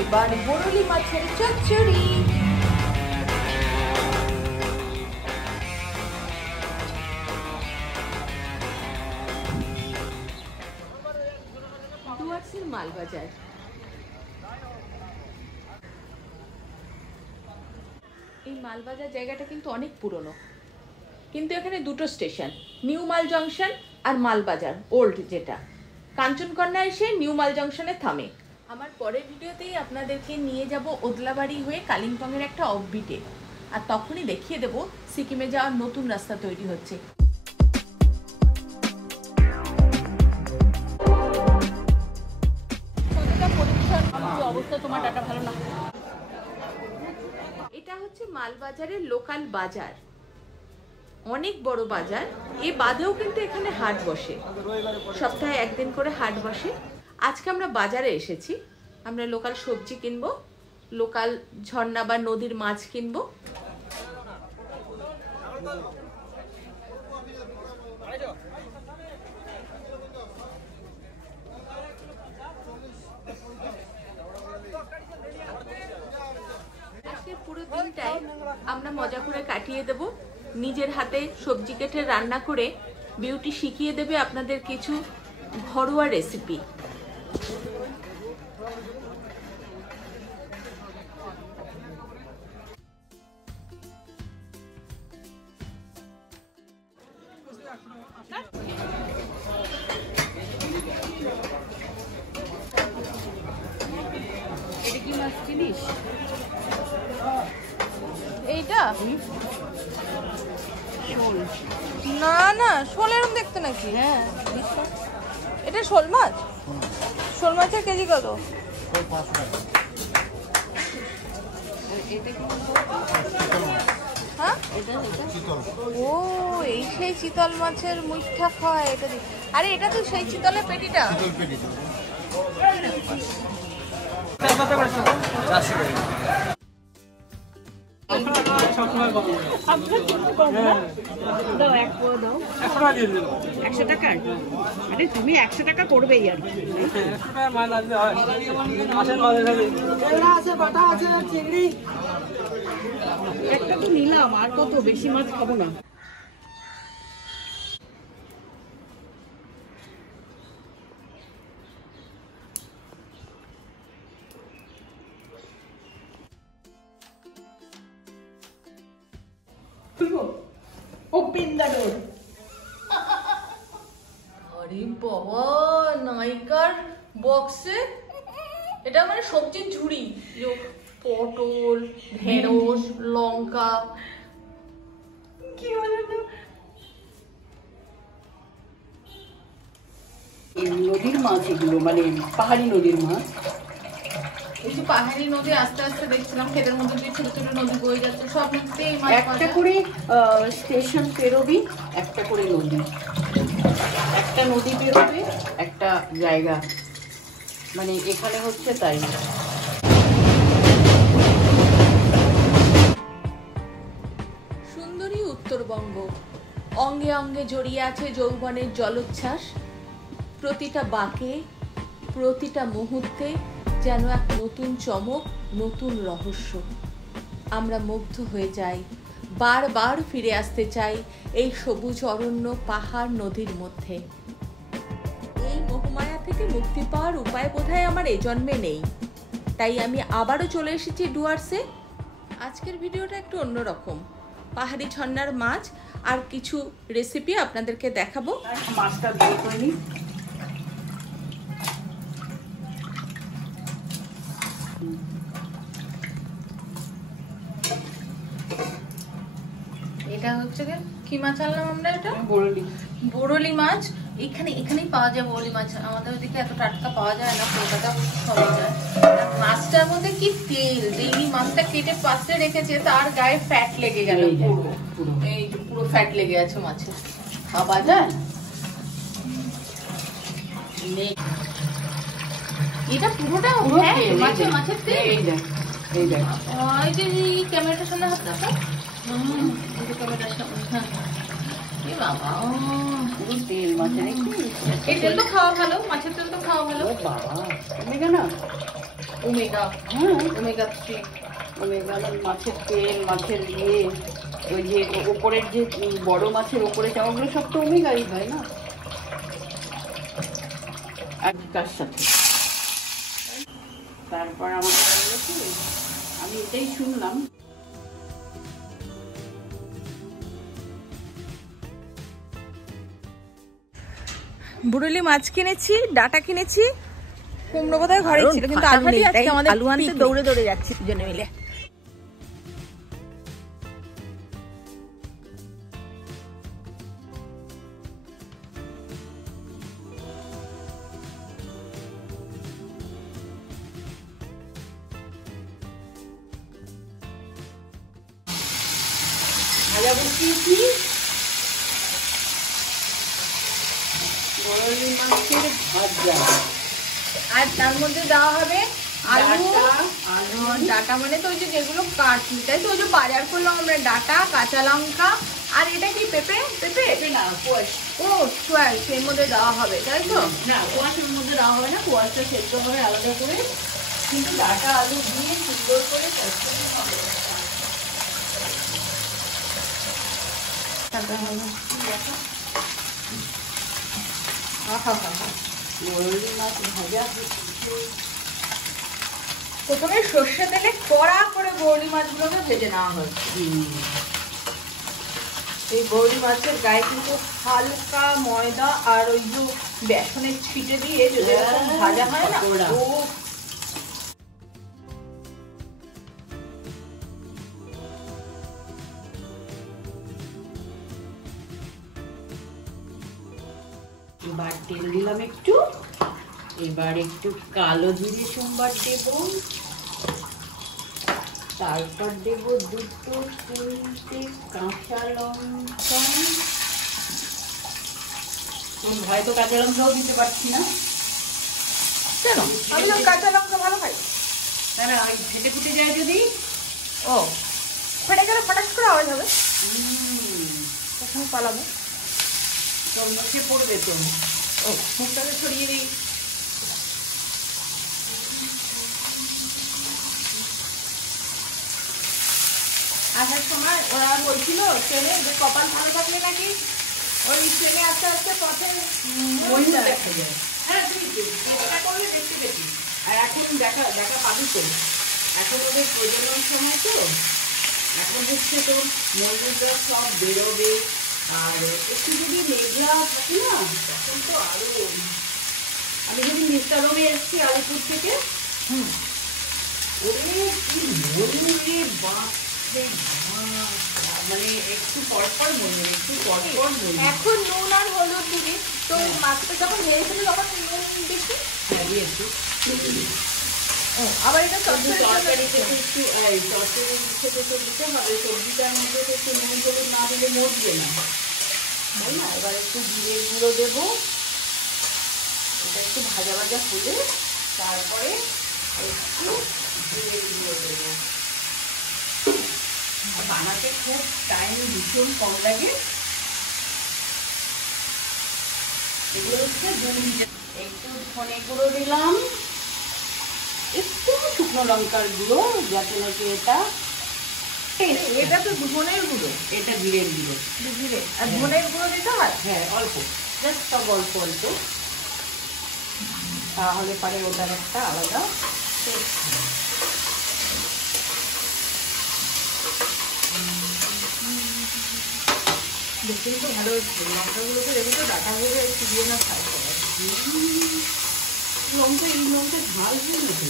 এবার বরলি মাছের চচ্চড়ি। ডুয়ার্সের মালবাজার। এই মালবাজার জায়গাটা কিন্তু অনেক পুরনো, কিন্তু এখানে দুটো স্টেশন, নিউ মাল জংশন আর মালবাজার ওল্ড, যেটা কাঞ্চনকন্যা এসে নিউ মাল জংশনে থামে। আমার পরের ভিডিওতেই আপনাদেরকে নিয়ে যাব ওদলাবাড়ি হয়ে কালিম্পংয়ের একটা অফবিটে, আর তখনই দেখিয়ে দেব সিকিমে যাওয়ার নতুন রাস্তা তৈরি হচ্ছে। অবস্থা তোমার ডাটা ভালো না। এটা হচ্ছে মালবাজারের লোকাল বাজার, অনেক বড় বাজার। এ বাদেও কিন্তু এখানে হাট বসে, সপ্তাহে একদিন করে হাট বসে। আজকে আমরা বাজারে এসেছি, আমরা লোকাল সবজি কিনবো, লোকাল ঝর্ণা বা নদীর মাছ কিনবো। আজকের পুরো দিনটাই আমরা মজা করে কাটিয়ে দেব, নিজের হাতে সবজি কেটে রান্না করে বিউটি শিখিয়ে দেবে আপনাদের কিছু ঘরোয়া রেসিপি। এটা কি মাছ চিনিস? এইটা না না, শোল এরকম দেখতে নাকি? হ্যাঁ, এটা শোল মাছ। শোল মাছের কেজি কত? হ্যাঁ, ও এই সেই চিতল মাছের মুইঠা খাওয়া এটা। আরে এটা তো সেই চিতলের পেটিটা। তুমি 100 টাকা করবেই আর একটা তো নিলাম, আর কত বেশি মাছ খাবো না। Open the door. আরে বাবা, নাইকার বক্সে এটা মানে সবজির ঝুড়ি, পটল, ঢেঁড়স, লঙ্কা, কি বলে তো নদীর মাছ এগুলো, মানে পাহাড়ি নদীর মাছ। এই যে পাহাড়ি নদী আস্তে আস্তে দেখছিলাম ক্ষেতের মধ্যে দিয়ে ছোট ছোট নদী বয়ে যাচ্ছে, সব নদীতেই একটা করে স্টেশন পেরোবি, একটা করে নদী, একটা নদী পেরোবে একটা জায়গা, মানে এখানে হচ্ছে তাই। সুন্দরী উত্তরবঙ্গ, অঙ্গে অঙ্গে জড়িয়ে আছে যৌবনের জলোচ্ছ্বাস। প্রতিটা বাঁকে, প্রতিটা মুহূর্তে যেন এক নতুন চমক, নতুন রহস্য। আমরা মুগ্ধ হয়ে যাই, বারবার ফিরে আসতে চাই এই সবুজ অরণ্য, পাহাড়, নদীর মধ্যে। এই মোহমায়া থেকে মুক্তি পাওয়ার উপায় বোধহয় আমার এই জন্মে নেই, তাই আমি আবারও চলে এসেছি ডুয়ার্সে। আজকের ভিডিওটা একটু অন্যরকম, পাহাড়ি ঝর্ণার মাছ আর কিছু রেসিপি আপনাদেরকে দেখাবো। মাছটা দিয়ে করে নিই। এটা হচ্ছে কি মাছ আনলাম আমরা? এটা বরলি। বরলি মাছ এখানেই পাওয়া যায় বরলি মাছ, আমাদের ওদিকে এত টাটকা পাওয়া যায় না, কলকাতা পাওয়া যায়। মাছটার মধ্যে কি তেল, যেই মাছটা কেটে পাশে রেখেছে তার গায়ে ফ্যাট লেগে গেল, এই পুরো ফ্যাট লেগে আছে মাছে, খাওয়া যায়। এটা পুরোটা মাছের তেল। এই যে ক্যামেরাটার সামনে হাত রাখো, এ বাবা পুরো তেল মাছের এই তেল তো খাওয়া ভালো, মাছের তেল তো খাওয়া ভালো। বাবা ওমেগা না, ওমেগা, হ্যাঁ ওমেগা 3 ওমেগা মাছের তেল, মাছের ওই যে ওপরের যে বড় মাছের ওপরে চাওয়াগুলো সব তো ওমেগাই হয় না। আগেকার সাথে তারপর আমাকে বলেছে, আমি এটাই শুনলাম বুড়ুলি মাছ কিনেছি, ডাটা কিনেছি, কুমড়ো বোধহয় ঘরে ছিল কিন্তু আলু নেই, তাই আলু আনতে দৌড়ে দৌড়ে যাচ্ছি দুজনে মিলে। ভাজা বসিয়েছি, বরলি মাছের ভাজা, আর তার মধ্যে দেওয়া হবে আলু। আলু ডাটা মানে তো ওই যে যেগুলো কাটলি, তাই তো ওই যে বাজার করলাম আমরা, ডাটা, কাঁচা লঙ্কা, আর এটা কি পেঁপে, পেঁপে না কোয়াশ, ও সোয়াশ, এর মধ্যে দেওয়া হবে, তাই তো? না কোয়াশের মধ্যে দেওয়া হয় না, কোয়াশটা সেদ্ধ হবে আলাদা করে, কিন্তু ডাটা আলু দিয়ে সুন্দর করে বরলি মাছ ভাজা। প্রথমে সর্ষে তেলে কড়া করে বরলি মাছগুলোকে ভেজে নেওয়া হচ্ছে। এই বরলি মাছের গায়ে কিন্তু হালকা ময়দা আর ওই যে বেসনের ছিটে দিয়ে যদি এরকম ভাজা হয় না, ও এবার তেল দিলাম একটু, এবার একটু কালো জিরে সোমবার দেব, তারপর দেব দুটো তিনটে কাঁচা লঙ্কা, হয়তো কাঁচা লঙ্কাও দিতে পারছি না, কেন? আমি তো কাঁচা লঙ্কা ভালো খাই। না না ফেটে ফুটে যায় যদি, ও ফেটে গেলে ফটাস করে আওয়াজ হবে, তখন পালাবো, তোর মুখে পড়বে তো। ও মুখটাকে ছড়িয়ে দিই। আসার সময় ওরা বলছিল ট্রেনে যে কপাল ভালো থাকলে নাকি ওই ট্রেনে আস্তে আস্তে পথে দেখা যায়। হ্যাঁ তুই চেষ্টা করলে দেখতে পেতি, আর এখন দেখা পাবি তো, এখন ওদের প্রজনন সময় তো, এখন হচ্ছে তোর ময়ূররা সব বেরোবে, আর একটু যদি মেঘলা থাকে না তখন তো আরো। আমি যদি মিস্টারমে এসেছি আলিপুর থেকে, ওরে কি ময়ূরে বাপরে বাপ, মানে একটু পরপর ময়ূর, একটু পরপর ময়ূর। এখন নুন আর হলুদ দিবি তো, মাছটা যখন ভেজেছিল তখন নুন দিবি। হ্যাঁ দিয়েছি। ও আবার এটা তরকারিতে একটু তরকারি দিতে হবে, সবজিটার মধ্যে একটু নুন হলুদ না দিলে মরবে না, তাই না? এবার একটু জিরের গুঁড়ো দেবো, এটা একটু ভাজা ভাজা হলে তারপরে একটু জিরের গুঁড়ো দেবো। বানাতে খুব টাইম ভীষণ কম লাগে। এগুলো হচ্ছে একটু ধনে গুঁড়ো দিলাম, একটু শুকনো লঙ্কার গুঁড়ো, যাতে নাকি এটা তো ধনের গুঁড়ো, এটা জিরের গুঁড়ো, জিরে আর ধনের গুঁড়ো দিতে হয়। হ্যাঁ অল্প, জাস্ট সব অল্প অল্প, তাহলে পরে ওটার একটা আলাদা দেখতে কিন্তু ভালো হচ্ছে, লঙ্কাগুলোকে দেখি তো ডাটা ভেজে একটু দিয়ে না খাই লঙ্কা, এই লঙ্কা ঝাল হয়ে গেছে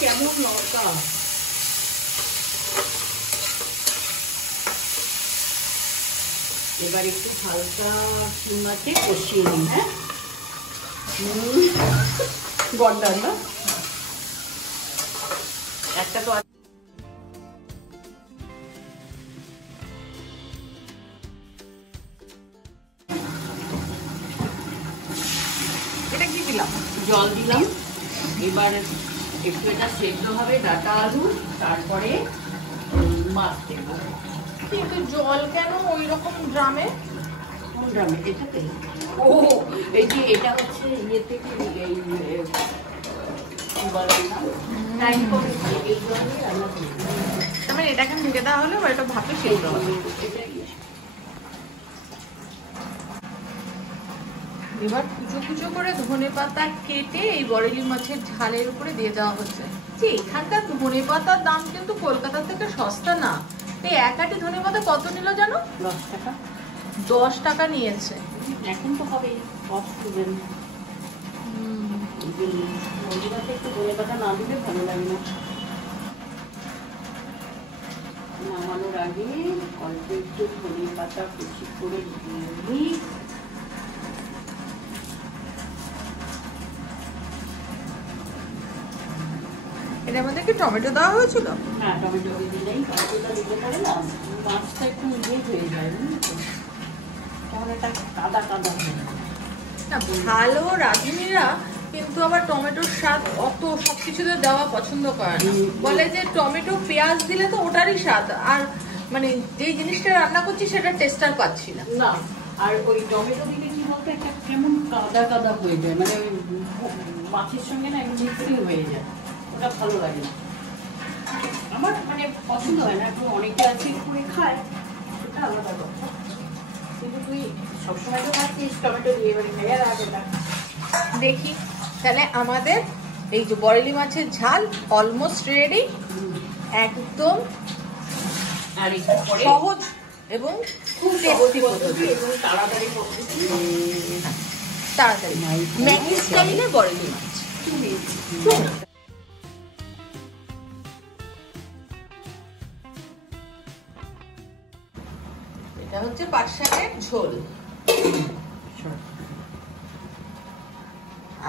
কেমন লঙ্কা। এবার একটু হালকা চিংড়িতে কষিয়ে নিই। হ্যাঁ গন্ডার না একটা তো এটা কি দিলাম, জল দিলাম, এবার একটু এটা সেদ্ধ হবে ডাটা আলু, তারপরে মাছ দেবো। কিন্তু জল কেন ওই রকম ড্রামে? কোন ড্রামে? এটাতে? ও এই যে এটা হচ্ছে ইয়ে থেকে এই টাইম করে এই ড্রামে রান্না করি। তার মানে এটাকে ঢেকে দেওয়া হলে বা এটা ভাপে সেদ্ধ হবে। এবার কুচো কুচো করে ধনেপাতা কেটে এই বরেলি মাছের ঝালের উপরে দিয়ে দেওয়া হচ্ছে। যে এখানকার ধনেপাতার দাম কিন্তু কলকাতা থেকে সস্তা না। এই এক আটি ধনেপাতা কত নিল জানো? 10 টাকা। 10 টাকা নিয়েছে। এখন তো হবে কস্ট স্টুডেন্ট। মন্দিরাতে একটু ধনেপাতা না দিলে ভালো লাগে না। নামানোর আগে অল্প একটু ধনেপাতা কুচি করে দিয়ে এটার মধ্যে কি টমেটো দেওয়া হয়েছিল? হ্যাঁ, টমেটো দিলেই টমেটোটা দিতে পারে না, মাছটা একটু ইয়ে হয়ে যায়, কেমন একটা কাদা কাদা হয়ে যায়। না, ভালো রাঁধুনিরা কিন্তু আবার টমেটোর স্বাদ অত সবকিছুতে দেওয়া পছন্দ করে না। বলে যে টমেটো পেঁয়াজ দিলে তো ওটারই স্বাদ, আর মানে যেই জিনিসটা রান্না করছি সেটা টেস্ট আর পাচ্ছি না। না, আর ওই টমেটো দিলে কি বলতো একটা কেমন কাদা কাদা হয়ে যায়, মানে ওই মাছের সঙ্গে না মিক্সিং হয়ে যায়, ওটা ভালো লাগে না। আমার মানে পছন্দ হয় না, একটু অনেকে আছে করে খায়, সেটা আলাদা কথা। কিন্তু তুই সবসময় তো খাচ্ছিস টমেটো দিয়ে, এবারে মেয়ের আগে না। দেখি তাহলে আমাদের এই যে বরেলি মাছের ঝাল অলমোস্ট রেডি। একদম আর একটু পরে সহজ এবং খুব টেস্টি পদ্ধতি এবং তাড়াতাড়ি পদ্ধতি, তাড়াতাড়ি ম্যাগি স্টাইলে বরেলি মাছ। এটা হচ্ছে পাট শাকের ঝোল।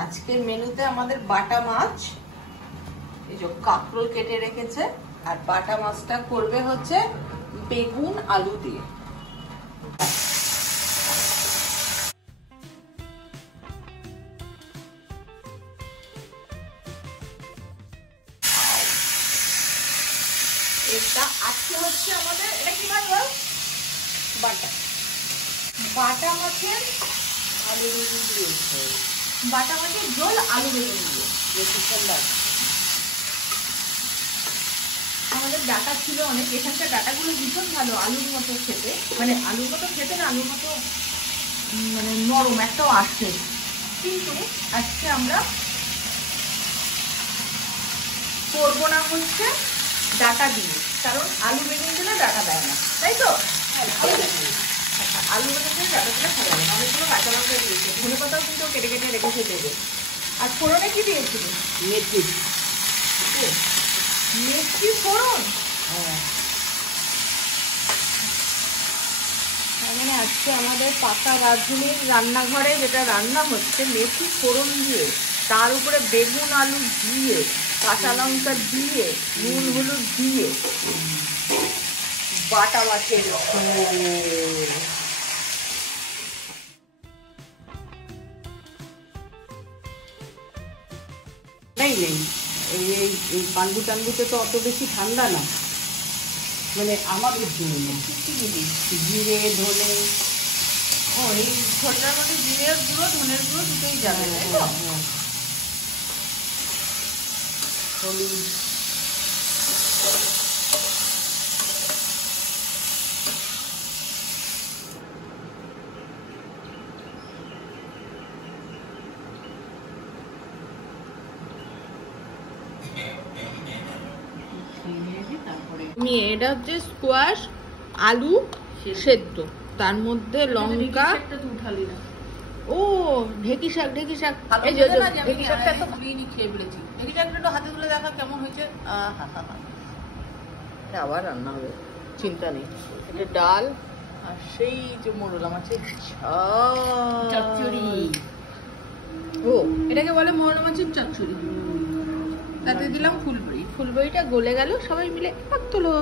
আজকের মেনুতে আমাদের বাটা মাছ, এই যে কাঁকরোল কেটে রেখেছে, আর বাটা মাছটা করবে হচ্ছে বেগুন আলু দিয়ে। এটা আজকে হচ্ছে আমাদের, এটা কি মাছ বল? বাটা বাটা মাছের আলু বেগুন দিয়ে বাটা মাছের ঝোল আলু বেগুন দিয়ে। আমাদের ডাটা ছিল অনেক, এখানকার ডাটাগুলো ভীষণ ভালো, আলুর মতো খেতে, মানে আলুর মতো খেতে না, আলুর মতো মানে নরম একটাও আসছে। কিন্তু আজকে আমরা করবো না হচ্ছে ডাটা দিয়ে, কারণ আলু বেগুন দিলে ডাটা দেয় না, তাই তো? আলু বেগুন দিয়ে ডাটা দিলে ভালো লাগে না। অনেকগুলো কাঁচা লঙ্কা দিয়েছে, ধনে পাতাও কিন্তু কেটে কেটে রেখেছে দেবে। আর ফোড়নে কি দিয়েছিল? মেথি। মেথি ফোড়ন। মানে আজকে আমাদের পাকা রাঁধুনির রান্নাঘরে যেটা রান্না হচ্ছে মেথি ফোড়ন দিয়ে, তার উপরে বেগুন আলু দিয়ে, কাঁচা লঙ্কা দিয়ে, নুন হলুদ দিয়ে বাটা মাছের নেই নেই, এই পান্ডু টান্ডুতে তো অত বেশি ঠান্ডা না, মানে আমাদের জন্য জিরে ধনে। ও, এই ঝোলটার মধ্যে জিরের গুঁড়ো ধনের গুঁড়ো দুটোই যাবে, তাই তো? হলুদ, এটা হচ্ছে স্কোয়াশ আলু সেদ্ধ, তার মধ্যে লঙ্কা। ও ঢেকি শাক, ঢেকি শাক, এই যে ঢেকি শাকটা তো খেয়ে ফেলেছি। ঢেকি শাকটা একটু হাতে তুলে দেখা কেমন হয়েছে। আবার রান্না হবে, চিন্তা নেই। এটা ডাল আর সেই যে মোরলা মাছের চচ্চড়ি। ও, এটাকে বলে মোরলা মাছের চচ্চড়ি। তাতে দিলাম ফুলবড়ি, ফুলবড়িটা গলে গেল, সবাই মিলে পাক তোলো।